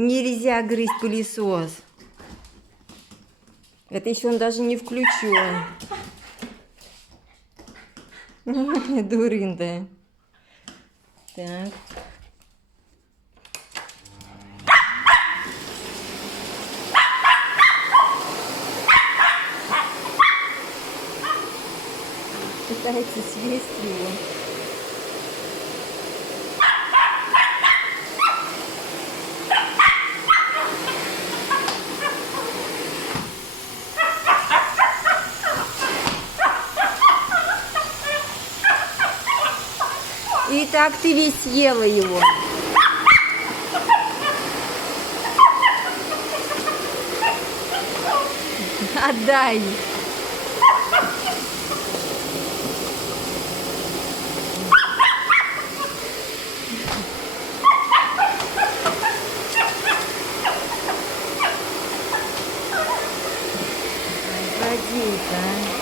Нельзя грызть пылесос. Это еще он даже не включен. Дурында. Так. Пытается съесть его. И так ты весь съела его. Отдай. Злодейка, а.